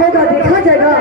होगा देखा जाएगा।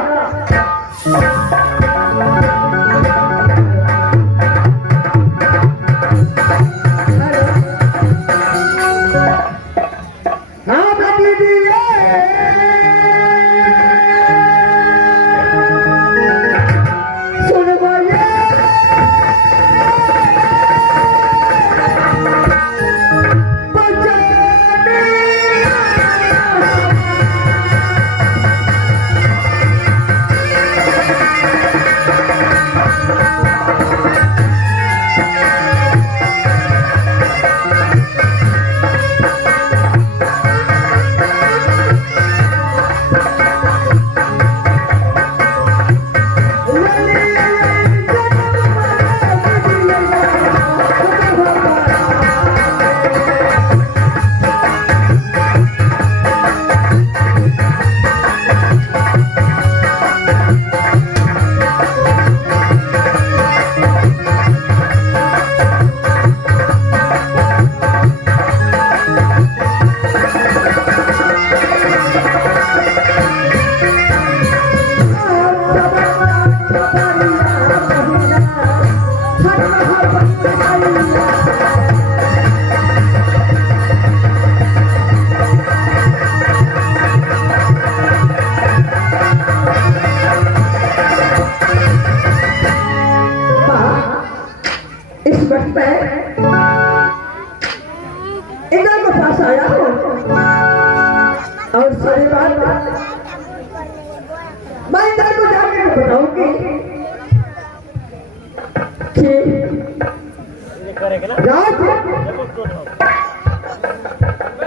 इंद्र के पास आया हो और सारी बात मैं इंद्र को जाकर बताऊंगी कि राज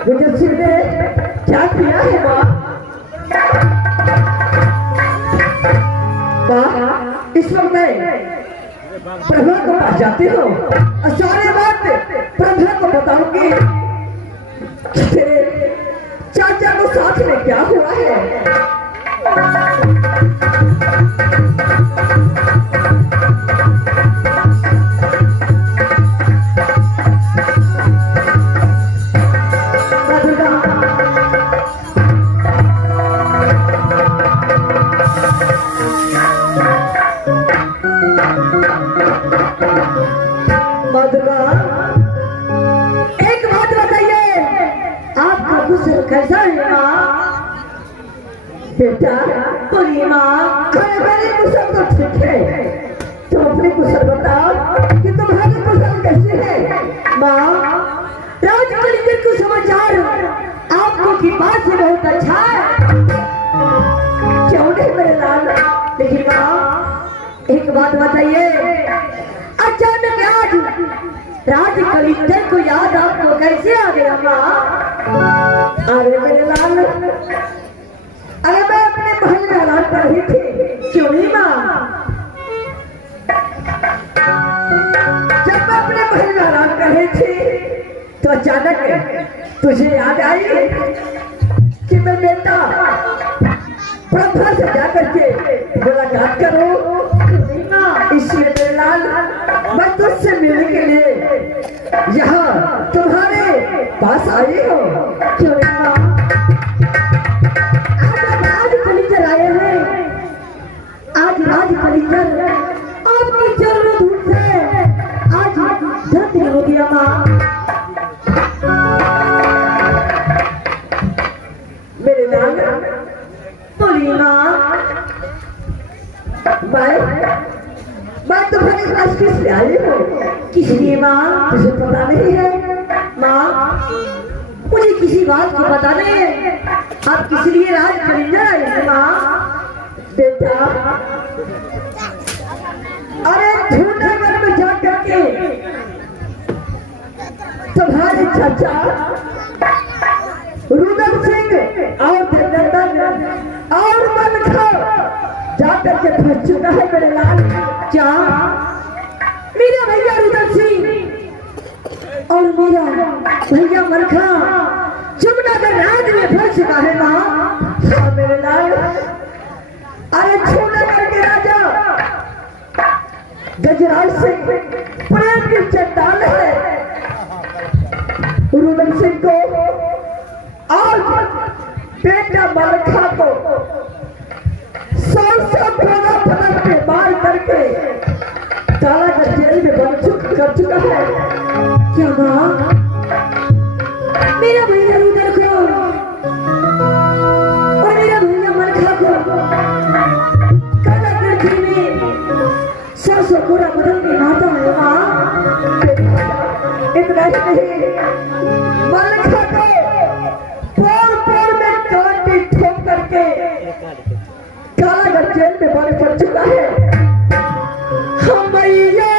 युधिष्ठिर ने क्या किया है माँ। इस वक्त मैं प्रभा को पास जाती हो और सारी बात प्रभा को बताऊंगी कि तेरे चाचा को साथ में क्या हुआ है। एक बात बताइए, आपका कुशल कैसा है माँ? बेटा बोली माँ, मेरे कुशल तो ठीक है, तुम अपने कुशल बताओ कि तुम्हारे कुशल कैसे है। माँ राजकलिंगर को समाचार आपको की बात से बहुत अच्छा है, क्यों नहीं मेरे लाल? लेकिन माँ एक बात बताइए, अचानक आज राजकलिंगर को याद आपको कैसे आ गया माँ? अरे मेरे लाल, अरे मैं अपने महल में आराम कर रही थी, क्यों नहीं माँ? जब मैं अपने महल में आराम कर रही थी तो अचानक तुझे याद आई कि मैं बेटा प्रभा से जाकर के मुलाकात करूं। इसलिए मेरे लाल मैं तुझसे मिलने के लिए यहाँ तुम्हारे पास आई हो। क्यों माँ? आज राजकलिंगर आए हैं, आज राजकलिंगर आपकी जरूरत है, आज धन्य हो गया माँ। मेरे लाल बोली माँ, मैं तुम्हारे पास किस लिए आई हूँ? किस लिए माँ? तुझे पता नहीं है माँ? मुझे किसी बात की पता नहीं है, आप किस लिए राजकलिंगर आई है माँ? बेटा अरे झूठागढ़ में जा करके तुम्हारे चाचा रुद्र सिंह और देवनंदन और मनखा जाकर के फंस चुका है मेरे लाल। क्या मेरा भैया रुद्र सिंह और मेरा भैया मनखा जमुनागढ़ राज में फंस चुका है माँ? हाँ मेरे लाल। अरे जमुनागढ़ के राजा गजराज सिंह प्रेम की चट्टान है, रुद्र सिंह को और बेटा मनखा को क्या बात? मेरा भैया रुदल को और मेरा भैया मलखा को काला करके में सरसों पूरा बदल में नहाता है माँ। इतना ही नहीं, मलखा को पोर पोर में काटी ठोक करके काला घर जेल में बंद कर चुका है। हम भैया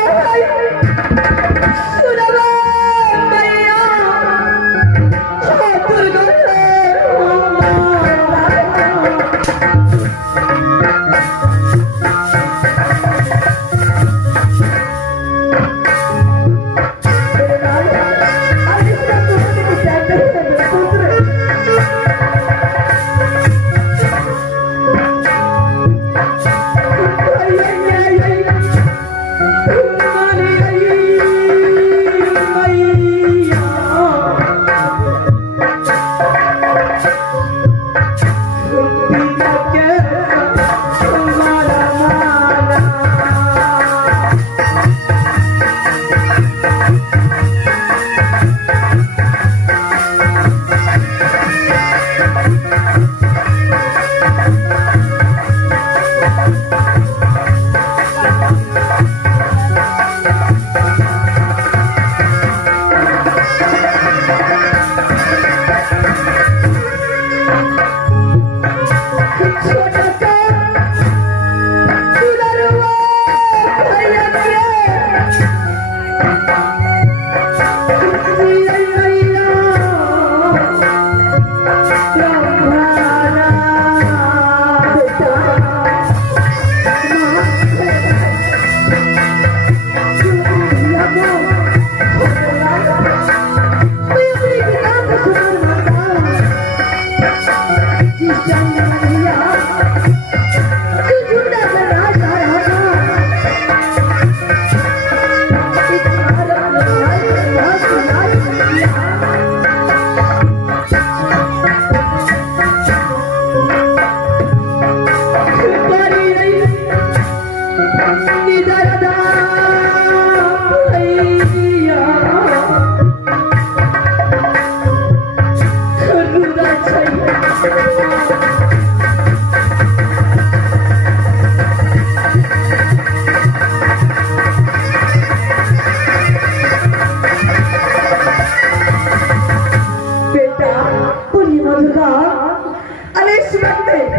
सुनवा भैया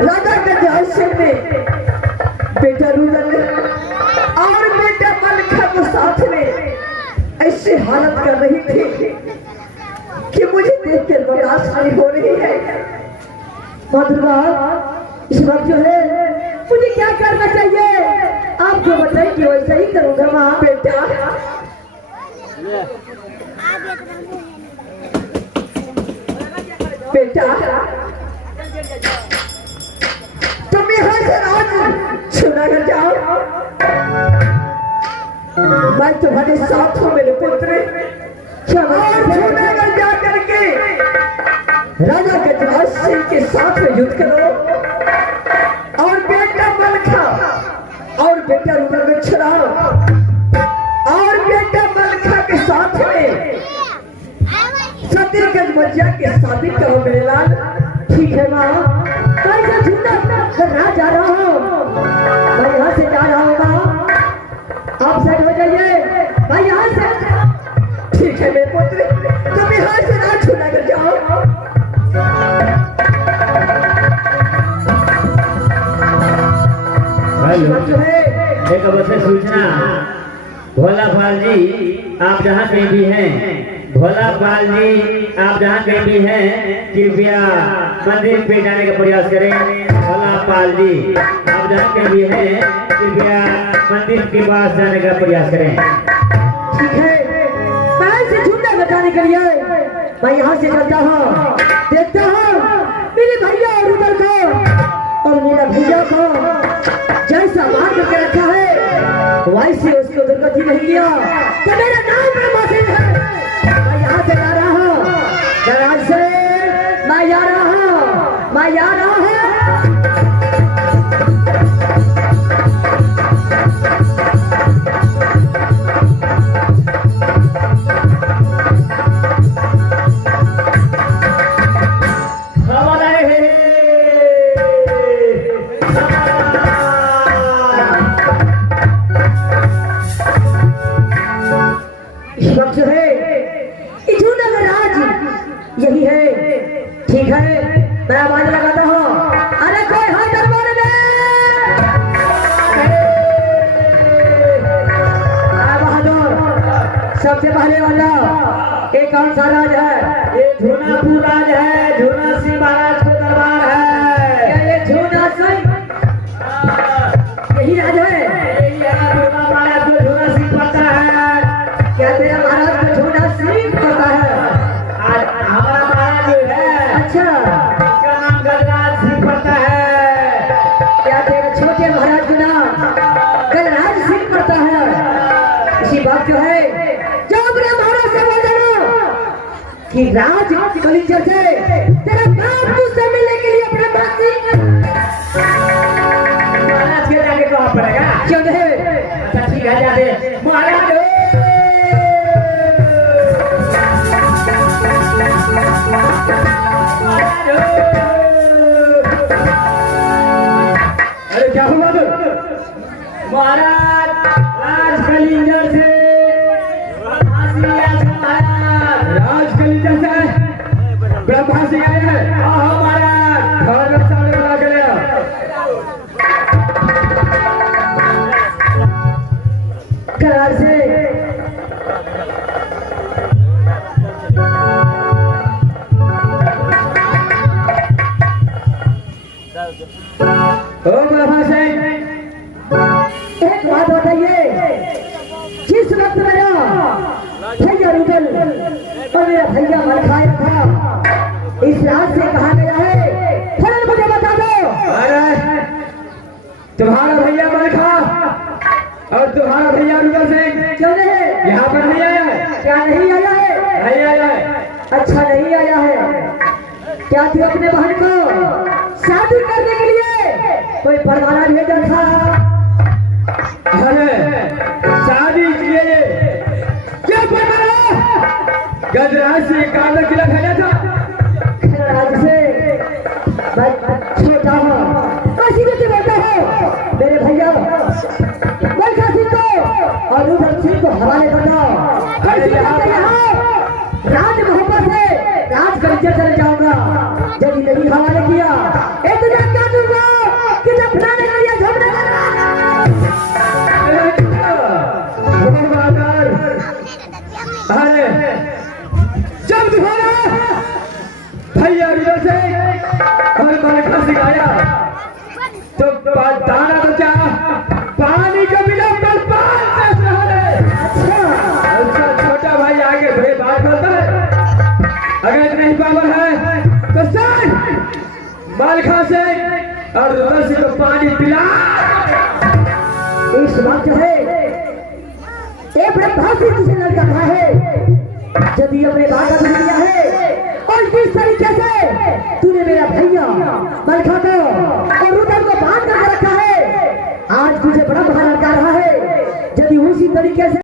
राजा के जहाज में बेटा रुदल और बेटा मलखा को साथ में ऐसी हालत कर रही थी कि मुझे देखकर बर्दाश्त नहीं हो रही है। मधुरा इस वक्त जो है मुझे क्या करना चाहिए आप जो बताइए वैसा ही करूंगा माँ। बेटा बेटा तुम यहाँ से आज श्रीनगर जाओ, मैं तुम्हारे साथ हूँ मेरे पुत्र। और श्रीनगर जा करके राजा गजराज सिंह के साथ में युद्ध करो और बेटा मलखा और बेटा रुदल को छुड़ाओ और बेटा मलखा के साथ में सतीगंज मजिया के शादी करो मेरे लाल। ठीक है माँ, कैसे झूठा करना जा रहा हूँ, मैं यहाँ से जा रहा हूँ माँ, आप सेट हो जाइए, मैं यहाँ से। ठीक है मेरे पुत्र, तुम यहाँ से ना छूना कर जाओ। एक अवश्य सूचना, भोला पाल जी आप जहाँ कहीं भी हैं, भोला पाल जी आप जहाँ कहीं भी हैं कृपया मंदिर पे जाने का प्रयास करें। भोला पाल जी आप जहाँ कहीं भी हैं कृपया मंदिर के पास जाने का प्रयास करें। ठीक है, मैं से झूठा बचाने के लिए मैं यहाँ से चलता हूँ, देखता हूँ मेरे भैया और रुदल को और मेरा भैया को जैसा मार करके रखा है वैसे उसको दुर्गति नहीं किया तो मेरा नाम ब्रह्मासिंह है। मैं यहाँ से जा रहा हूँ, गराज से मैं जा रहा हूँ, मैं जा रहा हूँ। सबसे पहले वाला ये कौन सा राज है? ये झूनापुर राज है, झूना सिंह महाराज का दरबार है। क्या ये झूना सिंह यही राज है? यही है, झूना महाराज को झूना सिंह पता है। क्या तेरा महाराज को झूना सिंह पता है? आज हमारा महाराज जो है, अच्छा, इसका नाम गजराज सिंह पता है। क्या तेरे छोटे महाराज का नाम गजराज सिंह पता है? इसी बात जो है जो अपने महाराज से बोल देना कि राज कलिंजर से तेरा बाप तुझसे मिलने के लिए अपने बात महाराज के जाके कहना पड़ेगा। क्यों नहीं? अच्छा ठीक है, जाते महाराज। अरे क्या हुआ तो? महाराज राज कलिंजर से ब्रह्मासी आया था महाराज। राज कलिंजर से ब्रह्मा सिंह आए हैं। हाँ महाराज। घर में सामने बुला के ले आओ। करार से ओ ब्रह्मा सिंह, एक बात बताइए, जिस वक्त मेरा भैया रुदल और मेरा भैया मलखाया था, इस रात से कहा गया है, फौरन मुझे बता दो। अरे तुम्हारा भैया मलखा और तुम्हारा भैया रुदल सिंह क्यों नहीं यहाँ पर नहीं आया है? क्या नहीं आया है? नहीं आया है। अच्छा नहीं आया है। क्या तू अपने बहन को शादी करने के लिए कोई परवाना भेजा था? अरे शादी के लिए क्या परवाना? गजराज से काम में किला भेजा था। गजराज से मैं छोटा हूँ, सीधे से बोलता हूँ। मेरे भैया मलखा सिंह को और रुदल सिंह को हवाले बताओ। राज मोहब्बत से राज कलिंजर चले जाऊंगा। यदि नहीं हवाले किया इतना क्या दूंगा कि जब फलाने के लिए झगड़े अरे जब तुम्हारा भैया रुदल सिंह और मलखा सिंह आया तो दाना तो क्या पानी का बिना अच्छा छोटा भाई आगे बड़े बात होता है। अगर नहीं पावर है तो सर मलखा से और रुदल सिंह को पानी पिला। इस वक्त है एक ब्रह्मा सिंह से लड़का था है, यदि अपने बात का दिया है और जिस तरीके से तूने मेरा भैया मलखा को और रुदल को बांध कर रखा है, आज तुझे बड़ा बहाना कर रहा है। यदि उसी तरीके से